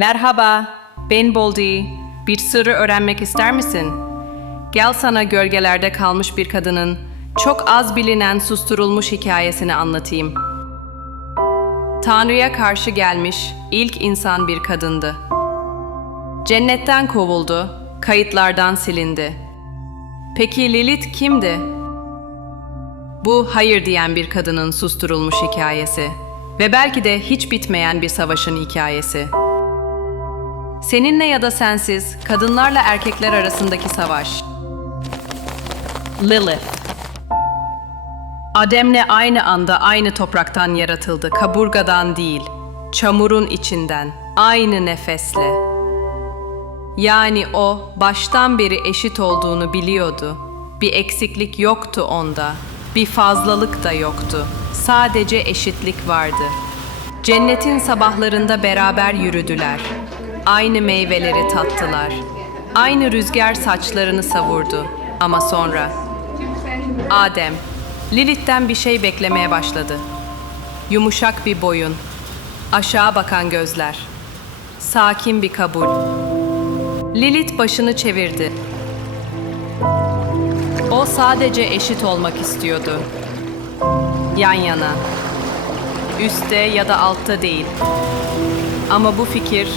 Merhaba, ben Boldy. Bir sırrı öğrenmek ister misin? Gel sana gölgelerde kalmış bir kadının çok az bilinen susturulmuş hikayesini anlatayım. Tanrı'ya karşı gelmiş ilk insan bir kadındı. Cennetten kovuldu, kayıtlardan silindi. Peki Lilith kimdi? Bu hayır diyen bir kadının susturulmuş hikayesi ve belki de hiç bitmeyen bir savaşın hikayesi. Seninle ya da sensiz, kadınlarla erkekler arasındaki savaş. Lilith. Adem'le aynı anda aynı topraktan yaratıldı, kaburgadan değil, çamurun içinden, aynı nefesle. Yani o, baştan beri eşit olduğunu biliyordu. Bir eksiklik yoktu onda, bir fazlalık da yoktu. Sadece eşitlik vardı. Cennetin sabahlarında beraber yürüdüler. Aynı meyveleri tattılar. Aynı rüzgar saçlarını savurdu. Ama sonra Adem, Lilith'ten bir şey beklemeye başladı. Yumuşak bir boyun, aşağı bakan gözler, sakin bir kabul. Lilith başını çevirdi. O sadece eşit olmak istiyordu. Yan yana, üstte ya da altta değil. Ama bu fikir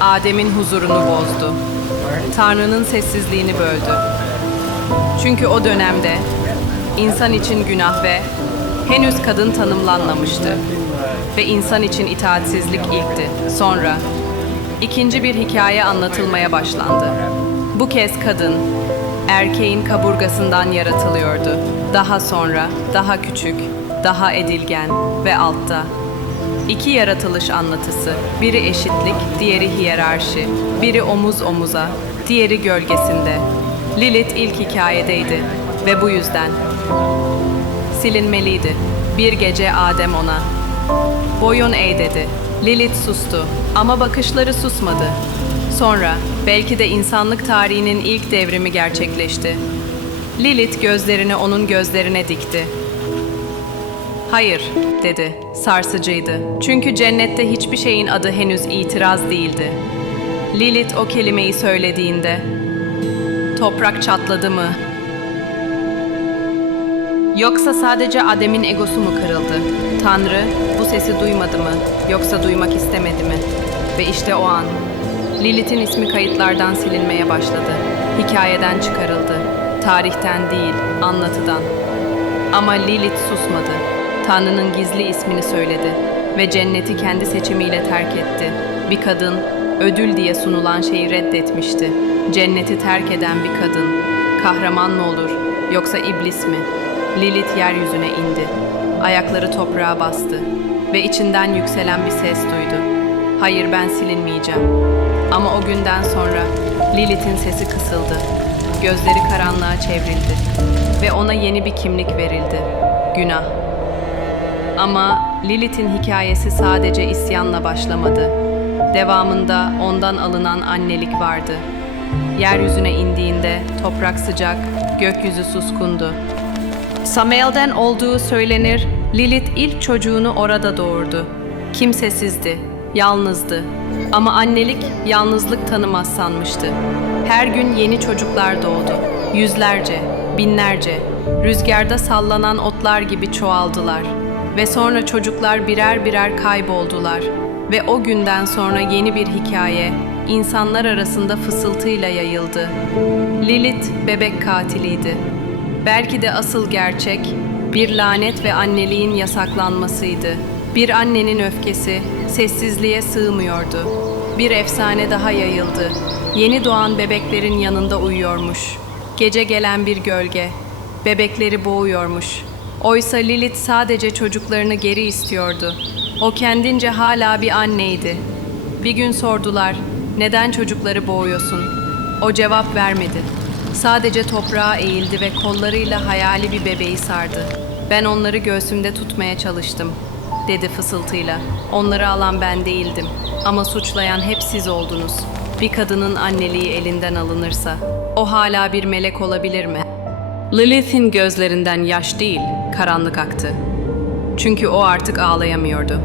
Adem'in huzurunu bozdu. Tanrı'nın sessizliğini böldü. Çünkü o dönemde insan için günah ve henüz kadın tanımlanmamıştı. Ve insan için itaatsizlik ilkti. Sonra ikinci bir hikaye anlatılmaya başlandı. Bu kez kadın, erkeğin kaburgasından yaratılıyordu. Daha sonra daha küçük, daha edilgen ve altta. İki yaratılış anlatısı, biri eşitlik, diğeri hiyerarşi, biri omuz omuza, diğeri gölgesinde. Lilith ilk hikayedeydi ve bu yüzden silinmeliydi. Bir gece Adem ona, "Boyun eğ" dedi. Lilith sustu ama bakışları susmadı. Sonra belki de insanlık tarihinin ilk devrimi gerçekleşti. Lilith gözlerini onun gözlerine dikti. "Hayır," dedi. Sarsıcıydı. Çünkü cennette hiçbir şeyin adı henüz itiraz değildi. Lilith o kelimeyi söylediğinde, toprak çatladı mı? Yoksa sadece Adem'in egosu mu kırıldı? Tanrı bu sesi duymadı mı? Yoksa duymak istemedi mi? Ve işte o an, Lilith'in ismi kayıtlardan silinmeye başladı. Hikayeden çıkarıldı. Tarihten değil, anlatıdan. Ama Lilith susmadı. Tanrı'nın gizli ismini söyledi ve cenneti kendi seçimiyle terk etti. Bir kadın, ödül diye sunulan şeyi reddetmişti. Cenneti terk eden bir kadın, kahraman mı olur yoksa iblis mi? Lilith yeryüzüne indi. Ayakları toprağa bastı ve içinden yükselen bir ses duydu. "Hayır, ben silinmeyeceğim." Ama o günden sonra Lilith'in sesi kısıldı. Gözleri karanlığa çevrildi ve ona yeni bir kimlik verildi. Günah. Ama Lilith'in hikayesi sadece isyanla başlamadı. Devamında ondan alınan annelik vardı. Yeryüzüne indiğinde toprak sıcak, gökyüzü suskundu. Samael'den olduğu söylenir, Lilith ilk çocuğunu orada doğurdu. Kimsesizdi, yalnızdı. Ama annelik yalnızlık tanımaz sanmıştı. Her gün yeni çocuklar doğdu. Yüzlerce, binlerce, rüzgarda sallanan otlar gibi çoğaldılar. Ve sonra çocuklar birer birer kayboldular. Ve o günden sonra yeni bir hikaye, insanlar arasında fısıltıyla yayıldı. Lilith bebek katiliydi. Belki de asıl gerçek, bir lanet ve anneliğin yasaklanmasıydı. Bir annenin öfkesi sessizliğe sığmıyordu. Bir efsane daha yayıldı. Yeni doğan bebeklerin yanında uyuyormuş. Gece gelen bir gölge, bebekleri boğuyormuş. Oysa Lilith sadece çocuklarını geri istiyordu. O kendince hala bir anneydi. Bir gün sordular, "Neden çocukları boğuyorsun?" O cevap vermedi. Sadece toprağa eğildi ve kollarıyla hayali bir bebeği sardı. "Ben onları göğsümde tutmaya çalıştım," dedi fısıltıyla. "Onları alan ben değildim ama suçlayan hep siz oldunuz. Bir kadının anneliği elinden alınırsa o hala bir melek olabilir mi?" Lilith'in gözlerinden yaş değil, karanlık aktı. Çünkü o artık ağlayamıyordu.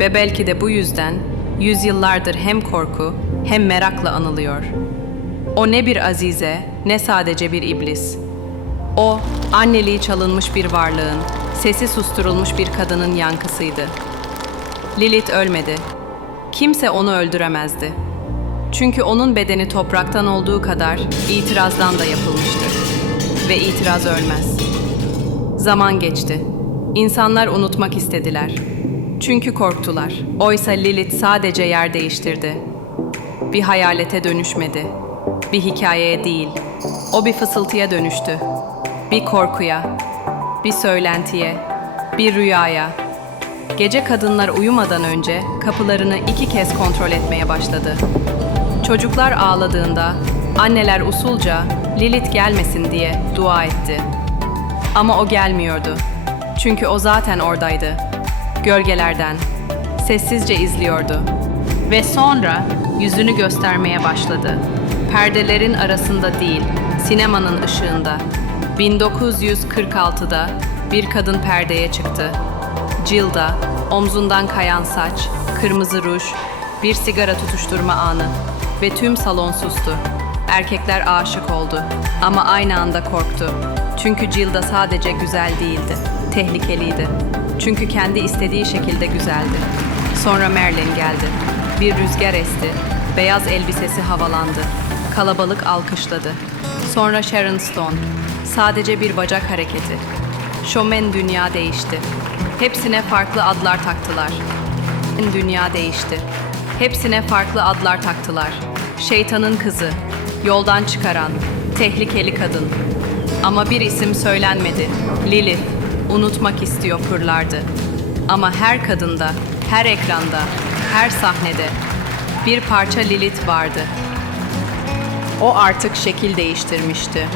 Ve belki de bu yüzden yüzyıllardır hem korku hem merakla anılıyor. O ne bir azize, ne sadece bir iblis. O, anneliği çalınmış bir varlığın, sesi susturulmuş bir kadının yankısıydı. Lilith ölmedi. Kimse onu öldüremezdi. Çünkü onun bedeni topraktan olduğu kadar itirazdan da yapılmıştır. Ve itiraz ölmez. Zaman geçti. İnsanlar unutmak istediler. Çünkü korktular. Oysa Lilith sadece yer değiştirdi. Bir hayalete dönüşmedi. Bir hikayeye değil. O bir fısıltıya dönüştü. Bir korkuya, bir söylentiye, bir rüyaya. Gece kadınlar uyumadan önce kapılarını 2 kez kontrol etmeye başladı. Çocuklar ağladığında anneler usulca Lilith gelmesin diye dua etti. Ama o gelmiyordu. Çünkü o zaten oradaydı. Gölgelerden, sessizce izliyordu. Ve sonra yüzünü göstermeye başladı. Perdelerin arasında değil, sinemanın ışığında. 1946'da bir kadın perdeye çıktı. Gilda, omzundan kayan saç, kırmızı ruj, bir sigara tutuşturma anı ve tüm salon sustu. Erkekler aşık oldu ama aynı anda korktu. Çünkü Gilda sadece güzel değildi, tehlikeliydi. Çünkü kendi istediği şekilde güzeldi. Sonra Marilyn geldi. Bir rüzgar esti, beyaz elbisesi havalandı. Kalabalık alkışladı. Sonra Sharon Stone, sadece bir bacak hareketi. Şomen dünya değişti. Hepsine farklı adlar taktılar. Dünya değişti. Hepsine farklı adlar taktılar. Şeytanın kızı, yoldan çıkaran, tehlikeli kadın. Ama bir isim söylenmedi. Lilith, unutmak istiyor fırlardı. Ama her kadında, her ekranda, her sahnede bir parça Lilith vardı. O artık şekil değiştirmişti.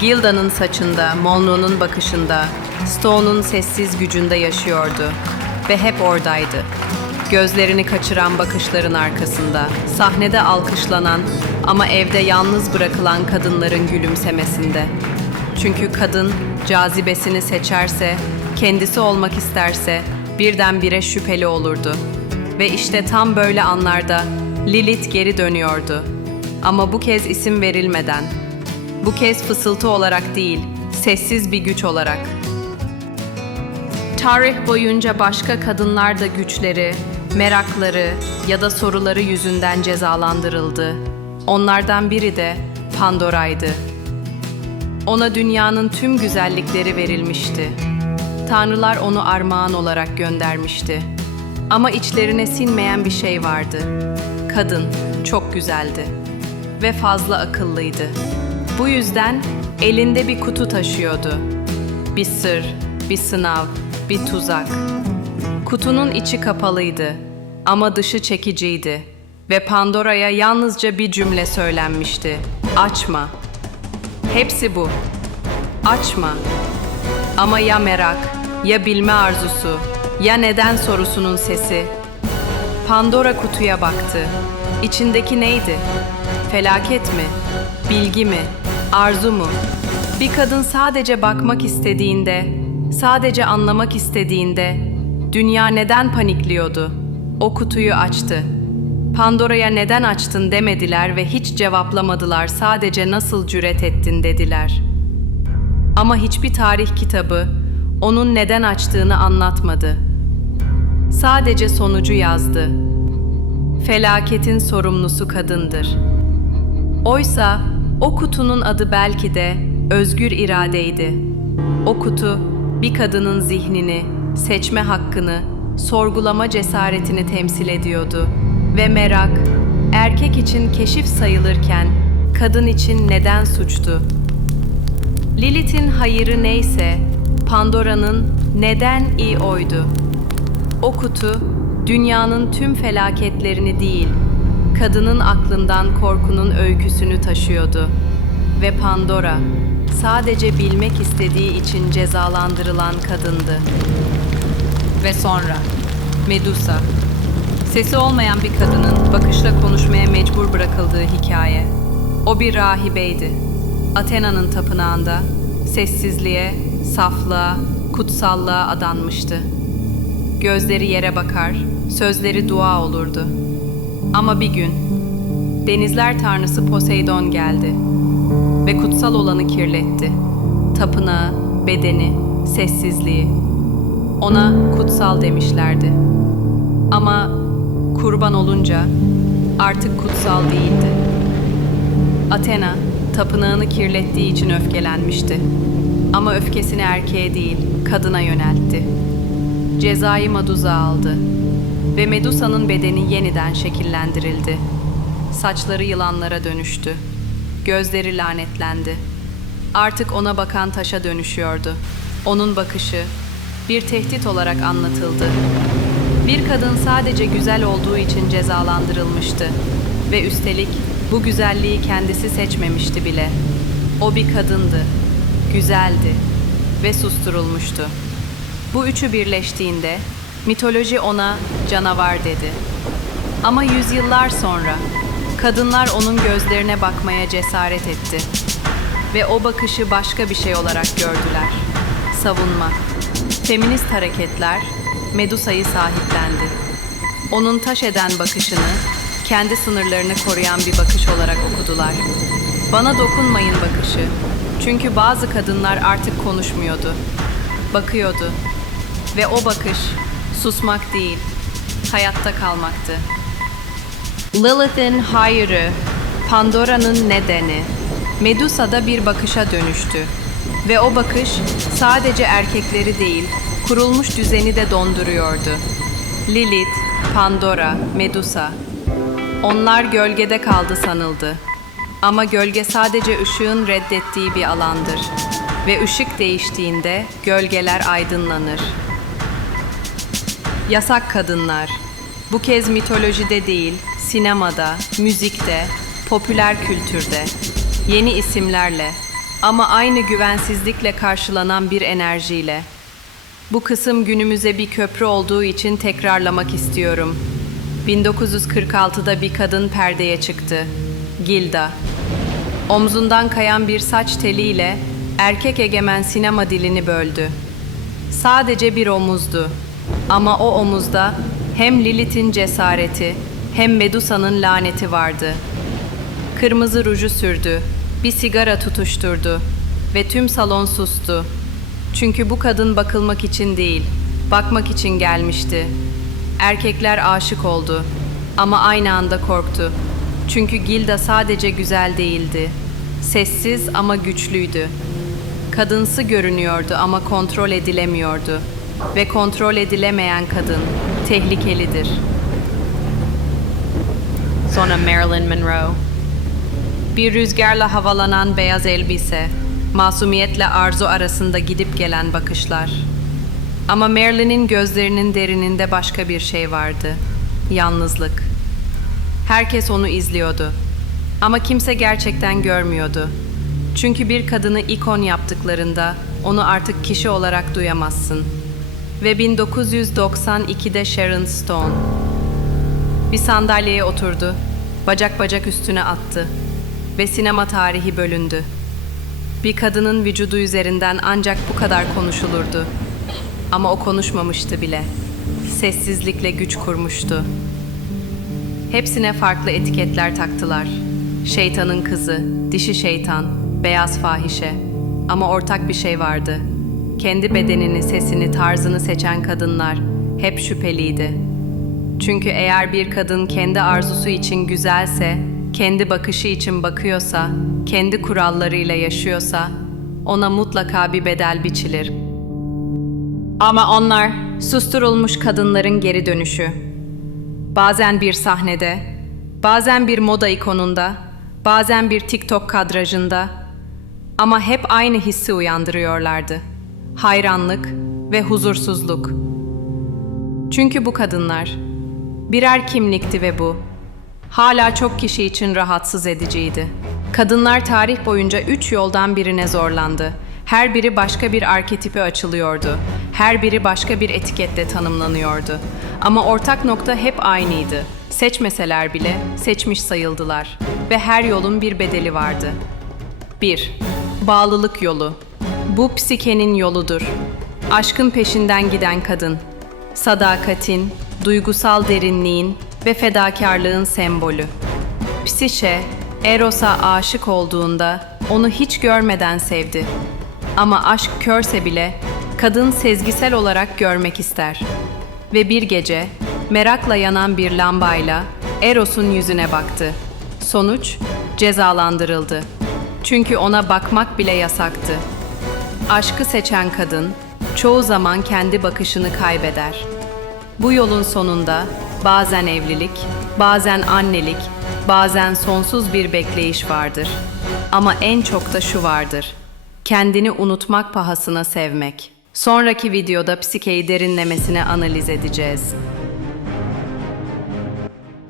Gilda'nın saçında, Monroe'nun bakışında, Stone'un sessiz gücünde yaşıyordu ve hep oradaydı. Gözlerini kaçıran bakışların arkasında, sahnede alkışlanan ama evde yalnız bırakılan kadınların gülümsemesinde. Çünkü kadın cazibesini seçerse, kendisi olmak isterse birdenbire şüpheli olurdu. Ve işte tam böyle anlarda Lilith geri dönüyordu. Ama bu kez isim verilmeden. Bu kez fısıltı olarak değil, sessiz bir güç olarak. Tarih boyunca başka kadınlar da güçleri, merakları ya da soruları yüzünden cezalandırıldı. Onlardan biri de Pandora'ydı. Ona dünyanın tüm güzellikleri verilmişti. Tanrılar onu armağan olarak göndermişti. Ama içlerine sinmeyen bir şey vardı. Kadın çok güzeldi ve fazla akıllıydı. Bu yüzden elinde bir kutu taşıyordu. Bir sır, bir sınav, bir tuzak. Kutunun içi kapalıydı ama dışı çekiciydi ve Pandora'ya yalnızca bir cümle söylenmişti. Açma. Hepsi bu. Açma. Ama ya merak, ya bilme arzusu, ya neden sorusunun sesi. Pandora kutuya baktı. İçindeki neydi? Felaket mi? Bilgi mi? Arzu mu? Bir kadın sadece bakmak istediğinde, sadece anlamak istediğinde, dünya neden panikliyordu? O kutuyu açtı. Pandora'ya neden açtın demediler ve hiç cevaplamadılar, sadece nasıl cüret ettin dediler. Ama hiçbir tarih kitabı onun neden açtığını anlatmadı. Sadece sonucu yazdı. Felaketin sorumlusu kadındır. Oysa o kutunun adı belki de özgür iradeydi. O kutu bir kadının zihnini, seçme hakkını, sorgulama cesaretini temsil ediyordu. Ve merak, erkek için keşif sayılırken kadın için neden suçtu? Lilith'in hayırı neyse, Pandora'nın neden iyi oydu? O kutu, dünyanın tüm felaketlerini değil, kadının aklından korkunun öyküsünü taşıyordu. Ve Pandora, sadece bilmek istediği için cezalandırılan kadındı. Ve sonra, Medusa, sesi olmayan bir kadının bakışla konuşmaya mecbur bırakıldığı hikaye. O bir rahibeydi. Athena'nın tapınağında sessizliğe, saflığa, kutsallığa adanmıştı. Gözleri yere bakar, sözleri dua olurdu. Ama bir gün denizler tanrısı Poseidon geldi ve kutsal olanı kirletti. Tapınağı, bedeni, sessizliği. Ona kutsal demişlerdi. Ama kurban olunca artık kutsal değildi. Athena, tapınağını kirlettiği için öfkelenmişti. Ama öfkesini erkeğe değil, kadına yöneltti. Cezayı Medusa aldı ve Medusa'nın bedeni yeniden şekillendirildi. Saçları yılanlara dönüştü. Gözleri lanetlendi. Artık ona bakan taşa dönüşüyordu. Onun bakışı bir tehdit olarak anlatıldı. Bir kadın sadece güzel olduğu için cezalandırılmıştı ve üstelik bu güzelliği kendisi seçmemişti bile. O bir kadındı, güzeldi ve susturulmuştu. Bu üçü birleştiğinde mitoloji ona canavar dedi. Ama yüzyıllar sonra kadınlar onun gözlerine bakmaya cesaret etti ve o bakışı başka bir şey olarak gördüler. Savunma. Feminist hareketler Medusa'yı sahiplendi. Onun taş eden bakışını kendi sınırlarını koruyan bir bakış olarak okudular. Bana dokunmayın bakışı. Çünkü bazı kadınlar artık konuşmuyordu. Bakıyordu. Ve o bakış susmak değil, hayatta kalmaktı. Lilith'in hayrı, Pandora'nın nedeni, Medusa'da bir bakışa dönüştü. Ve o bakış sadece erkekleri değil, kurulmuş düzeni de donduruyordu. Lilith, Pandora, Medusa. Onlar gölgede kaldı sanıldı. Ama gölge sadece ışığın reddettiği bir alandır. Ve ışık değiştiğinde gölgeler aydınlanır. Yasak kadınlar. Bu kez mitolojide değil, sinemada, müzikte, popüler kültürde. Yeni isimlerle ama aynı güvensizlikle karşılanan bir enerjiyle. Bu kısım günümüze bir köprü olduğu için tekrarlamak istiyorum. 1946'da bir kadın perdeye çıktı. Gilda. Omzundan kayan bir saç teliyle erkek egemen sinema dilini böldü. Sadece bir omuzdu. Ama o omuzda hem Lilith'in cesareti hem Medusa'nın laneti vardı. Kırmızı ruju sürdü, bir sigara tutuşturdu ve tüm salon sustu. Çünkü bu kadın bakılmak için değil, bakmak için gelmişti. Erkekler aşık oldu ama aynı anda korktu. Çünkü Gilda sadece güzel değildi. Sessiz ama güçlüydü. Kadınsı görünüyordu ama kontrol edilemiyordu. Ve kontrol edilemeyen kadın tehlikelidir. Sonra Marilyn Monroe. Bir rüzgarla havalanan beyaz elbise, masumiyetle arzu arasında gidip gelen bakışlar. Ama Marilyn'in gözlerinin derininde başka bir şey vardı. Yalnızlık. Herkes onu izliyordu. Ama kimse gerçekten görmüyordu. Çünkü bir kadını ikon yaptıklarında onu artık kişi olarak duyamazsın. Ve 1992'de Sharon Stone bir sandalyeye oturdu, bacak bacak üstüne attı ve sinema tarihi bölündü. Bir kadının vücudu üzerinden ancak bu kadar konuşulurdu. Ama o konuşmamıştı bile. Sessizlikle güç kurmuştu. Hepsine farklı etiketler taktılar. Şeytanın kızı, dişi şeytan, beyaz fahişe. Ama ortak bir şey vardı. Kendi bedenini, sesini, tarzını seçen kadınlar hep şüpheliydi. Çünkü eğer bir kadın kendi arzusu için güzelse, kendi bakışı için bakıyorsa, kendi kurallarıyla yaşıyorsa, ona mutlaka bir bedel biçilir. Ama onlar susturulmuş kadınların geri dönüşü. Bazen bir sahnede, bazen bir moda ikonunda, bazen bir TikTok kadrajında ama hep aynı hissi uyandırıyorlardı. Hayranlık ve huzursuzluk. Çünkü bu kadınlar birer kimlikti ve bu hala çok kişi için rahatsız ediciydi. Kadınlar tarih boyunca 3 yoldan birine zorlandı. Her biri başka bir arketipe açılıyordu. Her biri başka bir etiketle tanımlanıyordu. Ama ortak nokta hep aynıydı. Seçmeseler bile seçmiş sayıldılar. Ve her yolun bir bedeli vardı. 1. Bağlılık yolu. Bu psikenin yoludur. Aşkın peşinden giden kadın. Sadakatin, duygusal derinliğin ve fedakarlığın sembolü. Psişe, Eros'a aşık olduğunda onu hiç görmeden sevdi. Ama aşk körse bile kadın sezgisel olarak görmek ister. Ve bir gece merakla yanan bir lambayla Eros'un yüzüne baktı. Sonuç, cezalandırıldı. Çünkü ona bakmak bile yasaktı. Aşkı seçen kadın çoğu zaman kendi bakışını kaybeder. Bu yolun sonunda bazen evlilik, bazen annelik, bazen sonsuz bir bekleyiş vardır. Ama en çok da şu vardır: kendini unutmak pahasına sevmek. Sonraki videoda psikeyi derinlemesine analiz edeceğiz.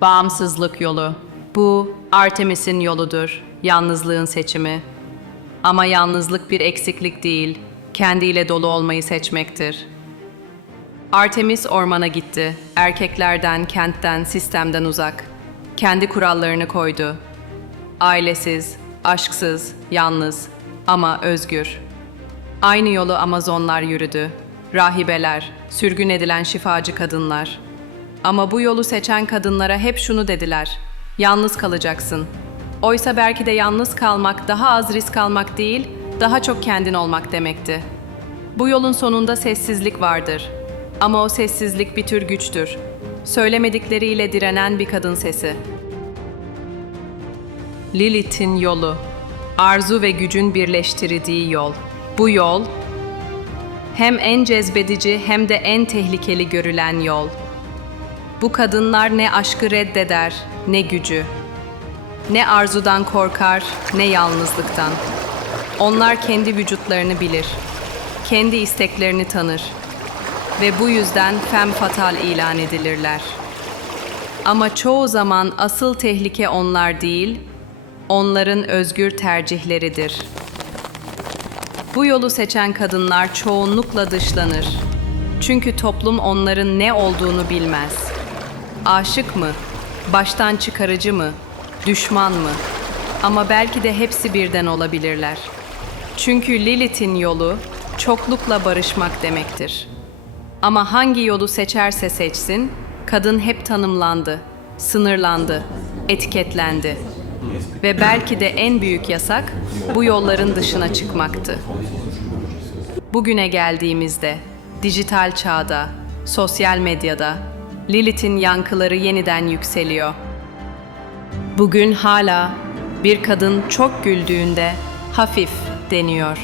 Bağımsızlık yolu. Bu Artemis'in yoludur, yalnızlığın seçimi. Ama yalnızlık bir eksiklik değil, kendiyle dolu olmayı seçmektir. Artemis ormana gitti, erkeklerden, kentten, sistemden uzak. Kendi kurallarını koydu. Ailesiz, aşksız, yalnız ama özgür. Aynı yolu Amazonlar yürüdü. Rahibeler, sürgün edilen şifacı kadınlar. Ama bu yolu seçen kadınlara hep şunu dediler: yalnız kalacaksın. Oysa belki de yalnız kalmak daha az risk almak değil, daha çok kendin olmak demekti. Bu yolun sonunda sessizlik vardır. Ama o sessizlik bir tür güçtür. Söylemedikleriyle direnen bir kadın sesi. Lilith'in yolu. Arzu ve gücün birleştirdiği yol. Bu yol, hem en cezbedici hem de en tehlikeli görülen yol. Bu kadınlar ne aşkı reddeder, ne gücü. Ne arzudan korkar, ne yalnızlıktan. Onlar kendi vücutlarını bilir. Kendi isteklerini tanır. Ve bu yüzden femme fatale ilan edilirler. Ama çoğu zaman asıl tehlike onlar değil, onların özgür tercihleridir. Bu yolu seçen kadınlar çoğunlukla dışlanır. Çünkü toplum onların ne olduğunu bilmez. Aşık mı? Baştan çıkarıcı mı? Düşman mı? Ama belki de hepsi birden olabilirler. Çünkü Lilith'in yolu çoklukla barışmak demektir. Ama hangi yolu seçerse seçsin, kadın hep tanımlandı, sınırlandı, etiketlendi. Ve belki de en büyük yasak bu yolların dışına çıkmaktı. Bugüne geldiğimizde, dijital çağda, sosyal medyada, Lilith'in yankıları yeniden yükseliyor. Bugün hala bir kadın çok güldüğünde hafif deniyor.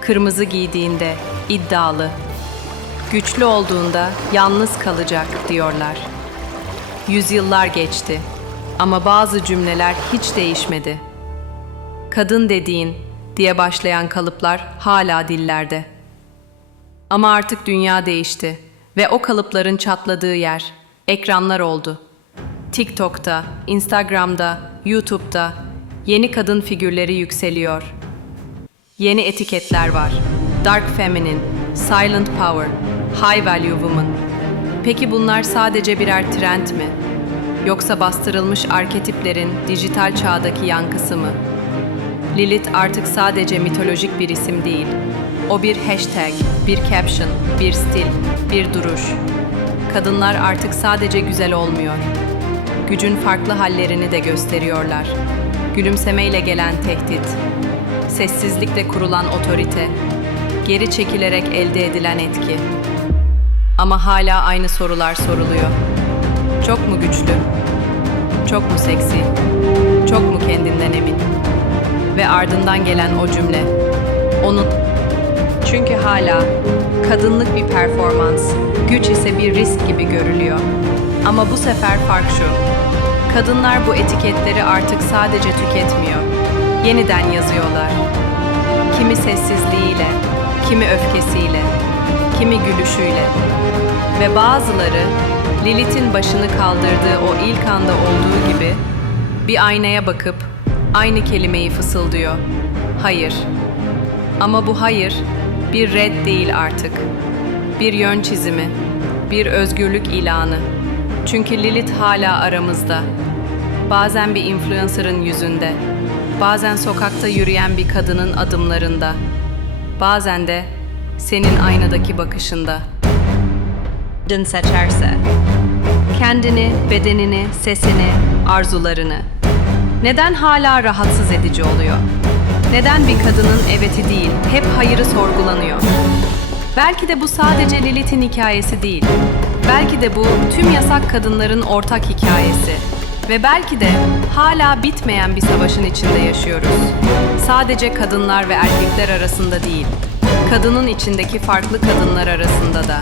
Kırmızı giydiğinde iddialı, güçlü olduğunda yalnız kalacak diyorlar. Yüzyıllar geçti ama bazı cümleler hiç değişmedi. Kadın dediğin diye başlayan kalıplar hala dillerde. Ama artık dünya değişti ve o kalıpların çatladığı yer ekranlar oldu. TikTok'ta, Instagram'da, YouTube'da yeni kadın figürleri yükseliyor. Yeni etiketler var. Dark Feminine, Silent Power, High Value Woman. Peki bunlar sadece birer trend mi? Yoksa bastırılmış arketiplerin dijital çağdaki yankısı mı? Lilith artık sadece mitolojik bir isim değil. O bir hashtag, bir caption, bir stil, bir duruş. Kadınlar artık sadece güzel olmuyor. Gücün farklı hallerini de gösteriyorlar. Gülümsemeyle gelen tehdit, sessizlikle kurulan otorite, geri çekilerek elde edilen etki. Ama hala aynı sorular soruluyor. Çok mu güçlü? Çok mu seksi? Çok mu kendinden emin? Ve ardından gelen o cümle, onun. Çünkü hala kadınlık bir performans, güç ise bir risk gibi görülüyor. Ama bu sefer fark şu: kadınlar bu etiketleri artık sadece tüketmiyor, yeniden yazıyorlar. Kimi sessizliğiyle, kimi öfkesiyle, kimi gülüşüyle. Ve bazıları Lilith'in başını kaldırdığı o ilk anda olduğu gibi bir aynaya bakıp aynı kelimeyi fısıldıyor: hayır. Ama bu hayır bir red değil artık. Bir yön çizimi, bir özgürlük ilanı. Çünkü Lilith hala aramızda. Bazen bir influencer'ın yüzünde, bazen sokakta yürüyen bir kadının adımlarında, bazen de senin aynadaki bakışında. dün seçerse. Kendini, bedenini, sesini, arzularını. Neden hala rahatsız edici oluyor? Neden bir kadının eveti değil, hep hayırı sorgulanıyor? Belki de bu sadece Lilith'in hikayesi değil. Belki de bu tüm yasak kadınların ortak hikayesi. Ve belki de hala bitmeyen bir savaşın içinde yaşıyoruz. Sadece kadınlar ve erkekler arasında değil, kadının içindeki farklı kadınlar arasında da.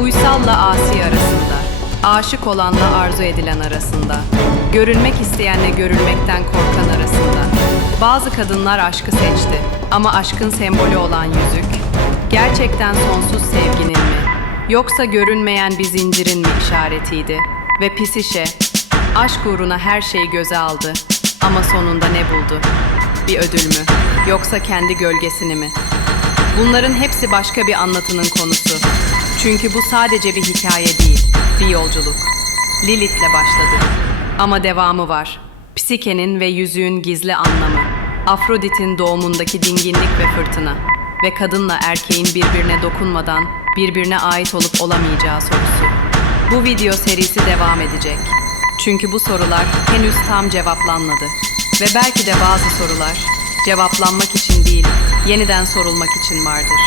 Uysalla asi arasında, aşık olanla arzu edilen arasında, görülmek isteyenle görülmekten korkan arasında. Bazı kadınlar aşkı seçti ama aşkın sembolü olan yüzük, gerçekten sonsuz sevginin mi? Yoksa görünmeyen bir zincirin mi işaretiydi? Ve Pisişe, aşk uğruna her şeyi göze aldı ama sonunda ne buldu? Bir ödül mü? Yoksa kendi gölgesini mi? Bunların hepsi başka bir anlatının konusu. Çünkü bu sadece bir hikaye değil, bir yolculuk. Lilith'le başladı. Ama devamı var. Psike'nin ve yüzüğün gizli anlamı. Afrodit'in doğumundaki dinginlik ve fırtına. Ve kadınla erkeğin birbirine dokunmadan birbirine ait olup olamayacağı sorusu. Bu video serisi devam edecek. Çünkü bu sorular henüz tam cevaplanmadı. Ve belki de bazı sorular cevaplanmak için değil, yeniden sorulmak için vardır.